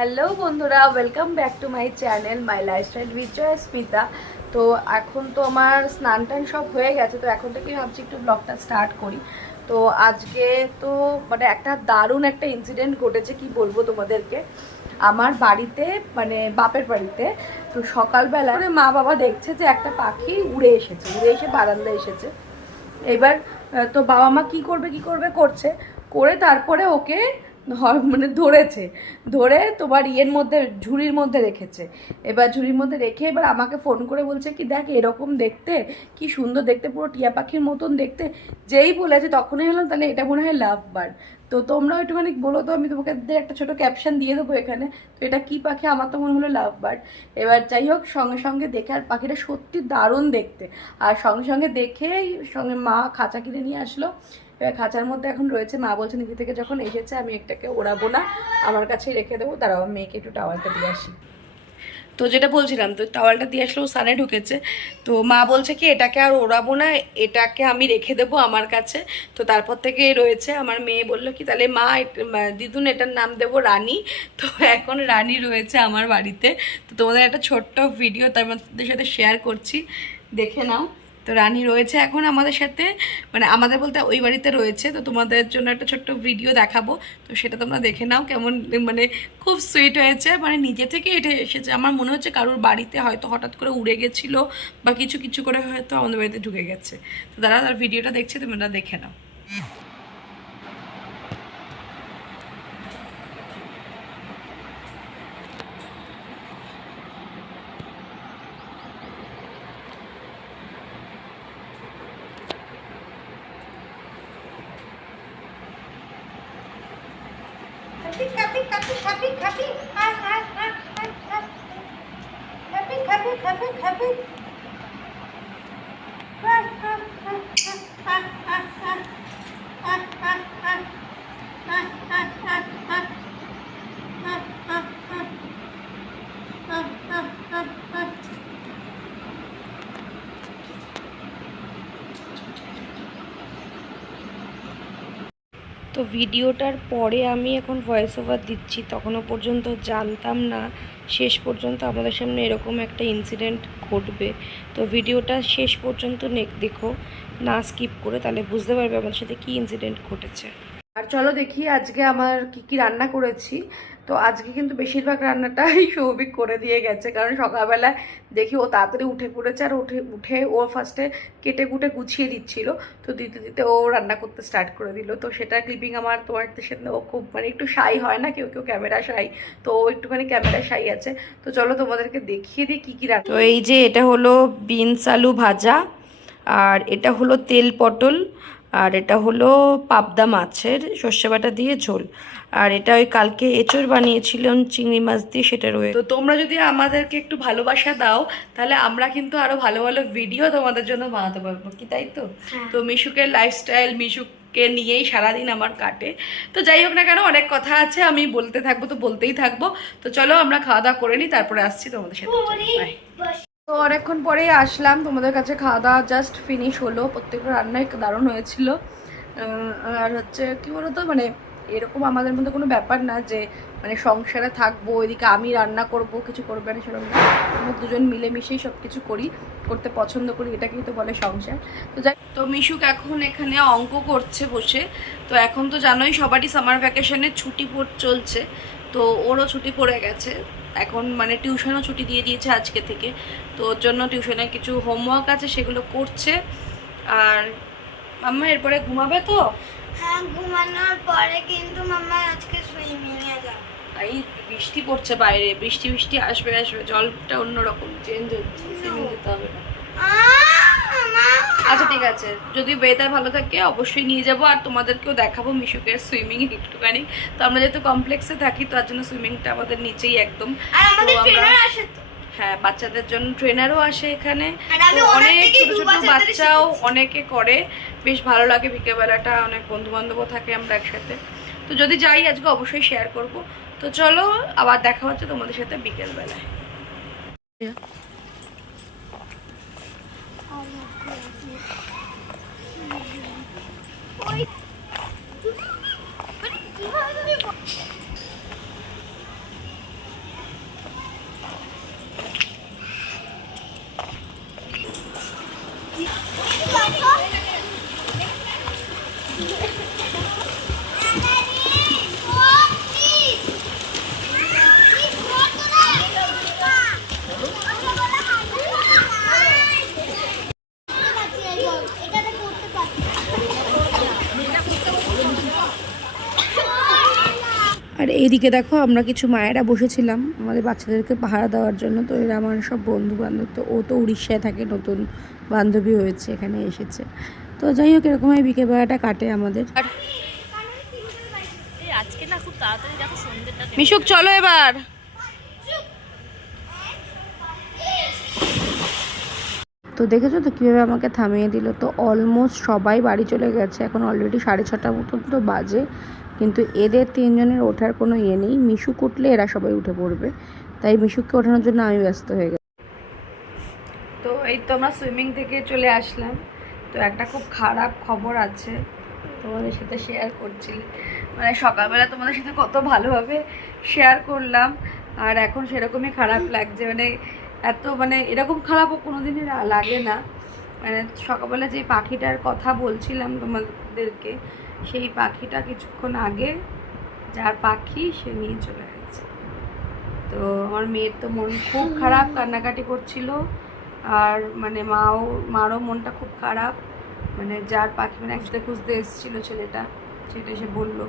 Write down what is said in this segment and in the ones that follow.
Hello বন্ধুরা, welcome back to my channel my lifestyle with Joysmita. তো এখন তো আমার স্নান টান সব হয়ে গেছে, তো এখন থেকেই ভাবছি একটু ব্লগটা স্টার্ট করি। তো আজকে তো মানে একটা দারুণ একটা ইনসিডেন্ট ঘটেছে, কি বলবো তোমাদেরকে। আমার বাড়িতে মানে বাপের বাড়িতে তো সকালবেলা মা বাবা দেখছে যে একটা পাখি উড়ে এসে বারান্দায় এসেছে। এবার তো বাবা মা কি করবে করছে করে তারপরে ওকে মানে ধরে তোমার ইয়ের মধ্যে ঝুড়ির মধ্যে রেখেছে। এবার ঝুড়ির মধ্যে রেখে এবার আমাকে ফোন করে বলছে কি দেখ এরকম দেখতে, কি সুন্দর দেখতে, পুরো টিয়া পাখির মতন দেখতে। যেই বলেছে তখনই হলাম তাহলে এটা মনে হয় লাভ বার্ড। তো তোমরাও একটুখানি বলো তো, আমি তোমাকে একটা ছোট ক্যাপশন দিয়ে দেবো এখানে। তো এটা কি পাখি? আমার তো মনে হলো লাভ বার্ড। এবার যাই হোক, সঙ্গে সঙ্গে দেখে, আর পাখিটা সত্যি দারুণ দেখতে। আর সঙ্গে সঙ্গে দেখেই সঙ্গে মা খাঁচা কিনে নিয়ে আসলো। এবার খাঁচার মধ্যে এখন রয়েছে। মা বলছে নিচে থেকে যখন এসেছে আমি একটাকে ওড়াবো না, আমার কাছেই রেখে দেবো, দাঁড়াও মেয়েকে একটু টাওয়ালটা দিয়ে আসি। তো যেটা বলছিলাম, তো টাওয়ালটা দিয়ে আসলেও সানে ঢুকেছে। তো মা বলছে কি এটাকে আর ওড়াবো না, এটাকে আমি রেখে দেবো আমার কাছে। তো তারপর থেকে রয়েছে। আমার মেয়ে বললো কি তাহলে মা দিদুন এটার নাম দেবো রানী। তো এখন রানী রয়েছে আমার বাড়িতে। তো তোমাদের একটা ছোট্ট ভিডিও তোমাদের সাথে শেয়ার করছি, দেখে নাও। তো রানী রয়েছে এখন আমাদের সাথে, মানে আমাদের বলতে ওই বাড়িতে রয়েছে। তো তোমাদের জন্য একটা ছোট্ট ভিডিও দেখাবো, তো সেটা তোমরা দেখে নাও কেমন। মানে খুব সুইট হয়েছে, মানে নিজে থেকে এটা এসেছে। আমার মনে হচ্ছে কারোর বাড়িতে হয়তো হঠাৎ করে উড়ে গেছিলো বা কিছু করে হয়তো আমাদের বাড়িতে ঢুকে গেছে। তো দাঁড়া, তার ভিডিওটা দেখছে, তোমরা দেখে নাও। তো ভিডিওটার পরে আমি এখন ভয়েস ওভার দিচ্ছি, তখনও পর্যন্ত জানতাম না শেষ পর্যন্ত আমাদের সামনে এরকম একটা ইনসিডেন্ট ঘটবে। তো ভিডিওটা শেষ পর্যন্ত দেখো, না স্কিপ করে, তাহলে বুঝতে পারবে আমাদের সাথে কী ইনসিডেন্ট ঘটেছে। আর চলো দেখি আজকে আমার কি রান্না করেছি। তো আজকে কিন্তু বেশিরভাগ রান্নাটাই সৌভিক করে দিয়ে গেছে, কারণ সকালবেলা দেখি ও তাড়াতাড়ি উঠে পড়েছে। আর উঠে ও ফার্স্টে কেটে কুটে গুছিয়ে দিচ্ছিল, তো দিতে দিতে ও রান্না করতে স্টার্ট করে দিল। তো সেটা ক্লিপিং আমার তোমার সাথে, ও খুব মানে একটু শাই হয় না, কেউ কেউ ক্যামেরা শাই, তো ও একটুখানি ক্যামেরা শাই আছে। তো চলো তোমাদেরকে দেখিয়ে দিই কী কী রান্না। তো এই যে এটা হলো বিনস আলু ভাজা, আর এটা হলো তেল পটল, আর এটা হলো পাবদা মাছের সর্ষে বাটা দিয়ে ঝোল, আর এটা ওই কালকে এঁচড় বানিয়েছিলাম চিংড়ি মাছ দিয়ে, সেটা রয়েছে। তো তোমরা যদি আমাদেরকে একটু ভালোবাসা দাও তাহলে আমরা কিন্তু আরো ভালো ভালো ভিডিও তোমাদের জন্য বানাতে পারবো, কি তাই তো? তো মিশুকের লাইফস্টাইল, মিশুকে নিয়েই সারাদিন আমার কাটে। তো যাই হোক না কেন, অনেক কথা আছে, আমি বলতে থাকবো তো বলতেই থাকবো। তো চলো আমরা খাওয়া দাওয়া করে নিই, তারপরে আসছি তোমাদের সাথে। বাই। তো অনেকক্ষণ পরেই আসলাম তোমাদের কাছে, খাওয়া দাওয়া জাস্ট ফিনিশ হলো। প্রত্যেকটা রান্নাই দারুণ হয়েছিল। আর হচ্ছে কী বলতো, মানে এরকম আমাদের মধ্যে কোনো ব্যাপার না যে মানে সংসারে থাকবো এদিকে আমি রান্না করব, কিছু করবে না, সেরকম না। আমরা দুজন মিলেমিশেই সব কিছু করতে পছন্দ করি, এটাকেই তো বলে সংসার। তো যাই, তো মিশুক এখন এখানে অঙ্ক করছে বসে। তো এখন তো জানোই সবারই সামার ভ্যাকেশনের ছুটি চলছে, তো ওরও ছুটি পড়ে গেছে এখন, মানে টিউশনও ছুটি দিয়ে দিয়েছে আজকে থেকে। তো ওর জন্য টিউশনে কিছু হোমওয়ার্ক আছে, সেগুলো করছে। আর মাম্মা এরপরে ঘুমাবে তো? হ্যাঁ, ঘুমানোর পরে কিন্তু মাম্মা আজকে সুইমিং এ যাবে। এই বৃষ্টি পড়ছে বাইরে, বৃষ্টি আসবে, জলটা অন্যরকম চেঞ্জ হচ্ছে, সুইমিং যেতে হবে না। আচ্ছা ঠিক আছে, যদি ওয়েদার ভালো থাকে অবশ্যই নিয়ে যাবো, আর তোমাদেরকেও দেখাবো মিশুকের সুইমিং একটুখানি। তো আমরা যেহেতু কমপ্লেক্সে থাকি, তো তার জন্য সুইমিংটা আমাদের নিচেই একদম। হ্যাঁ, বাচ্চাদের জন্য ট্রেনারও আসে এখানে, অনেক ছোট ছোট বাচ্চাও অনেকে করে, বেশ ভালো লাগে। বিকেলবেলাটা অনেক বন্ধু বান্ধবও থাকে আমরা একসাথে। তো যদি যাই আজকে অবশ্যই শেয়ার করব। তো চলো আবার দেখা হচ্ছে তোমাদের সাথে বিকেলবেলায়। এইদিকে দেখো আমরা কিছু মায়েরা বসেছিলাম আমাদের বাচ্চাদেরকে পাহারা দেওয়ার জন্য। তো এরা আমার সব বন্ধু বান্ধব, তো ও তো উড়িষ্যায় থাকে, নতুন বান্ধবী হয়েছে, এখানে এসেছে। তো যাই হোক এরকম এই বিকেলবেলাটা কাটে আমাদের। আজকে না খুব তাড়াতাড়ি দেখো সন্ধ্যেটা। মিশুক চলো এবার। তো দেখেছো তো কীভাবে আমাকে থামিয়ে দিল। তো অলমোস্ট সবাই বাড়ি চলে গেছে, এখন অলরেডি 6:30 মতন তো বাজে, কিন্তু এদের তিনজনের ওঠার কোনো ইয়ে নেই। মিশুক উঠলে এরা সবাই উঠে পড়বে, তাই মিশুককে ওঠানোর জন্য আমি ব্যস্ত হয়ে গেছি। তো এই তো আমরা সুইমিং থেকে চলে আসলাম। তো একটা খুব খারাপ খবর আছে, তোমাদের সাথে শেয়ার করছিলাম। মানে সকালবেলা তোমাদের সাথে কত ভালোভাবে শেয়ার করলাম, আর এখন সেরকমই খারাপ লাগছে। মানে এত মানে এরকম খারাপও কোনোদিনই লাগে না। মানে সকালবেলা যে পাখিটার কথা বলছিলাম তোমাদেরকে, সেই পাখিটা কিছুক্ষণ আগে যার পাখি সে নিয়ে চলে গেছে। তো আমার মেয়ের তো মন খুব খারাপ, কান্নাকাটি করছিল। আর মানে মারও মনটা খুব খারাপ। মানে যার পাখি মানে একসাথে খুঁজতে এসেছিলো ছেলেটা, সেটা এসে বললো।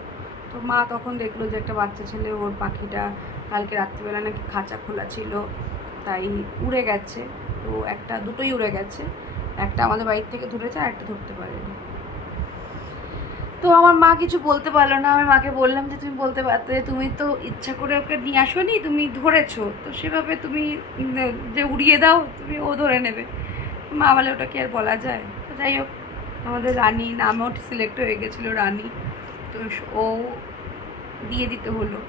তো মা তখন দেখলো যে একটা বাচ্চা ছেলে, ওর পাখিটা কালকে রাত্রিবেলা নাকি খাঁচা খোলা ছিল, তাই উড়ে গেছে। তো দুটোই উড়ে গেছে, একটা আমাদের বাড়ির থেকে ধরেছে আর একটা ধরতে পারেনি। তো আমার মা কিছু বলতে পারলো না। আমি মাকে বললাম যে তুমি বলতে পারতে, তুমি তো ইচ্ছা করে ওকে নিয়ে আসোনি, তুমি ধরেছো, তো সেভাবে তুমি যে উড়িয়ে দাও, তুমি ও ধরে নেবে। মা বলে ওটা কি আর বলা যায়। তো যাই হোক আমাদের রানী নামেও সিলেক্ট হয়ে গেছিলো, রানী। তো ও দিয়ে দিতে হলো।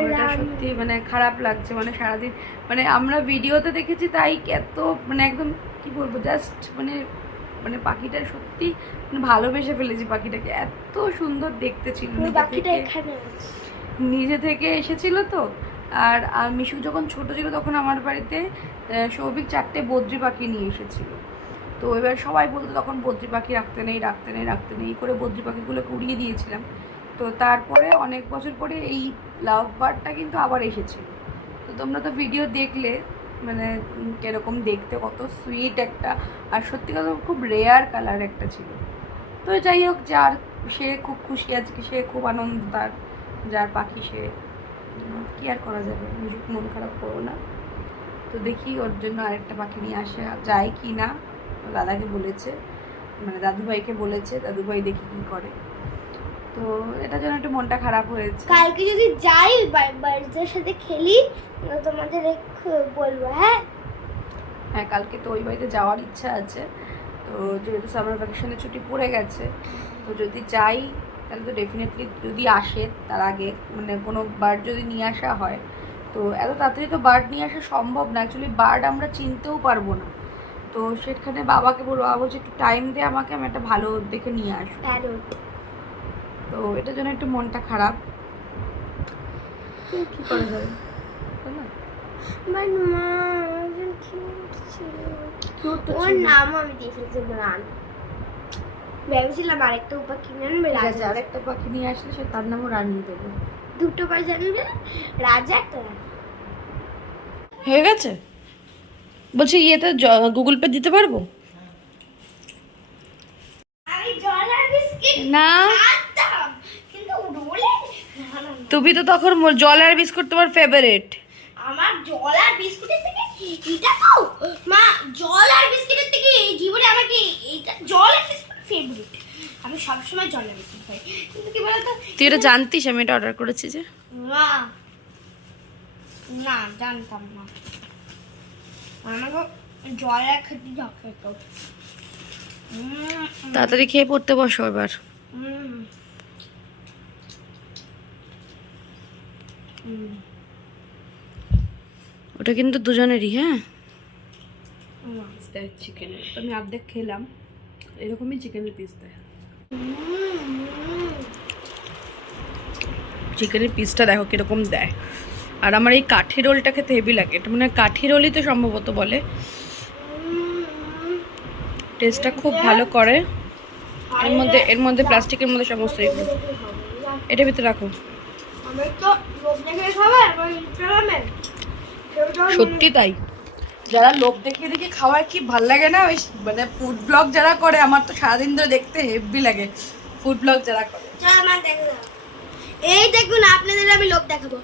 ওটা সত্যি মানে খারাপ লাগছে। মানে সারাদিন মানে আমরা ভিডিওতে দেখেছি তাই এত মানে একদম কি বলবো, জাস্ট মানে মানে পাখিটা সত্যি ভালোবেসে ফেলেছি। পাখিটাকে এত সুন্দর দেখতে ছিল, নিজে থেকে এসেছিল। তো আর মিশু যখন ছোট ছিল তখন আমার বাড়িতে সৌভিক 4টে বদ্রি পাখি নিয়ে এসেছিল। তো এবার সবাই বলতো তখন বদ্রি পাখি রাখতে নেই করে বদ্রি পাখিগুলোকে উড়িয়ে দিয়েছিলাম। তো তারপরে অনেক বছর পরে এই লাভ বার্ডটা কিন্তু আবার এসেছিল। তো তোমরা তো ভিডিও দেখলে মানে কিরকম দেখতে, কত সুইট একটা, আর সত্যি কথা খুব রেয়ার কালার একটা ছিল। তো যাই হোক, সে খুব খুশি আজকে, সে খুব আনন্দ তার, যার পাখি সে, কি আর করা যাবে, নিজেকে মন খারাপ করবো না। তো দেখি ওর জন্য আরেকটা পাখি নিয়ে আসা যায় কি না। দাদাকে বলেছে, মানে দাদুভাইকে বলেছে, দাদুভাই দেখি কি করে। তো এটার জন্য একটু মনটা খারাপ হয়েছে। কালকে যদি যাই বাচ্চাদের সাথে খেলি তোমাদের বলবো। হ্যাঁ হ্যাঁ, কালকে তো ওই বাড়িতে যাওয়ার ইচ্ছা আছে। তো যেহেতু সামার ভ্যাকেশনের ছুটি পড়ে গেছে, তো যদি যাই তাহলে তো ডেফিনেটলি যদি আসে তার আগে মানে কোনো বার্ড যদি নিয়ে আসা হয়, তো এত তাড়াতাড়ি তো বার্ড নিয়ে আসা সম্ভব না। অ্যাকচুয়ালি বার্ড আমরা চিনতেও পারবো না। তো সেখানে বাবাকে বলবো, বাবা বলছে একটু টাইম দে আমাকে, আমি একটা ভালো দেখে নিয়ে আসবো। তো এটার জন্য একটু মনটা খারাপ, কি করে যাবে। ওর নাম আমি দেখেছি রানী। ভেবেছিলাম আরেকটা পাখি কিনে আনবে, রাজা। আরেকটা পাখি নিয়ে আসলে সে তার নামও রানী দেবো। দুটো পাখি আনবে, রাজা একটা রানী। হয়ে গেছে বলছি, ইয়েতে গুগল পে দিতে পারবো না? তুমি তো তখন জল আর বিস্কুট তোমার ফেভারিট। আমার জল আর বিস্কুটের থেকে এটা তো মা, জল আর বিস্কুটের থেকে জীবনে আমাকে এইটা জল আর বিস্কুট ফেভারিট। আমি সবসময় জল আর বিস্কুট খাই, কিন্তু কি বলতো, তুই এটা জানতিস আমি এটা অর্ডার করেছি যে? না না জানতাম না। আমাকে জল আর খেতে খেত। তাড়াতাড়ি খেয়ে পড়তে বসো এবার। ওটা কিন্তু দুজনেরই। হ্যাঁ, চিকেনের তো আমি অর্ধেক খেলাম, এরকমই চিকেনের পিস দেয়। চিকেনের পিসটা দেখো কিরকম দেয়। আর আমার এই কাঠি রোলটা খেতে হেভি লাগে, এটা মানে কাঠি রোলই তো সম্ভবত বলে। টেস্টটা খুব ভালো করে। এর মধ্যে প্লাস্টিকের মধ্যে সমস্ত এটার ভিতরে রাখো। সত্যি তাই, যারা লোক দেখিয়ে দেখে খাওয়ায় কি ভাল লাগে না, ওই মানে ফুড ব্লগ যারা করে, আমার তো সারাদিন ধরে দেখতে হেভি লাগে ফুড ব্লগ যারা করে। এই দেখুন আপনাদের আমি লোভ দেখাবো।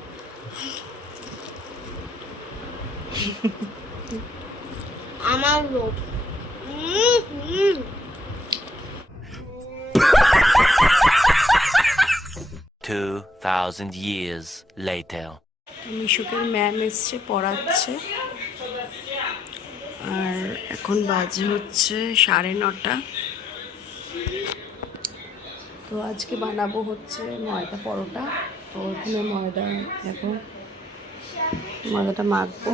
আমার লোভ। 2000 years later. মিশুকের ম্যাম এসছে পড়াচ্ছে, আর এখন বাজে হচ্ছে 9:30। তো আজকে বানাবো হচ্ছে ময়দা পরোটা। তো ওখানে ময়দা এখন ময়দাটা মাখবো।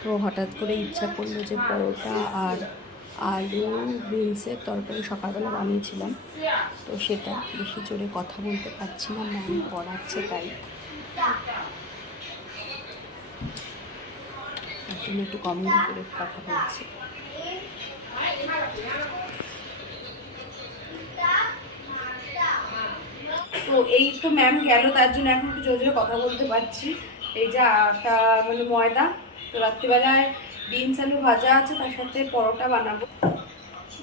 তো হঠাৎ করে ইচ্ছা করলো যে পরোটা আর আলু বিনসের তরকারি সকালবেলা বানিয়েছিলাম, তো সেটা বেশি জোরে কথা বলতে পারছি না, ম্যাম পড়াচ্ছে তাই তার জন্য একটু কম করে কথা বলছি। তো এই তো ম্যাম গেল, তার জন্য এখন একটু জোরে জোরে কথা বলতে পারছি। এই যে আটা মানে ময়দা, তো রাত্রিবেলায় বিনস আলু ভাজা আছে, তার সাথে পরোটা বানাবো।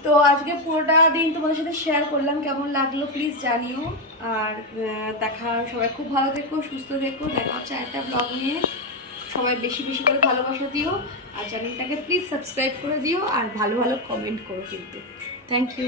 তো আজকে পুরোটা দিন তোমাদের সাথে শেয়ার করলাম, কেমন লাগলো প্লিজ জানিও। আর সবাই খুব ভালো থেকো, সুস্থ থেকো। দেখা হচ্ছে একটা ব্লগ নিয়ে। সবাই বেশি বেশি করে ভালোবাসা দিও, আর চ্যানেলটাকে প্লিজ সাবস্ক্রাইব করে দিও, আর ভালো ভালো কমেন্ট করো কিন্তু। Thank you.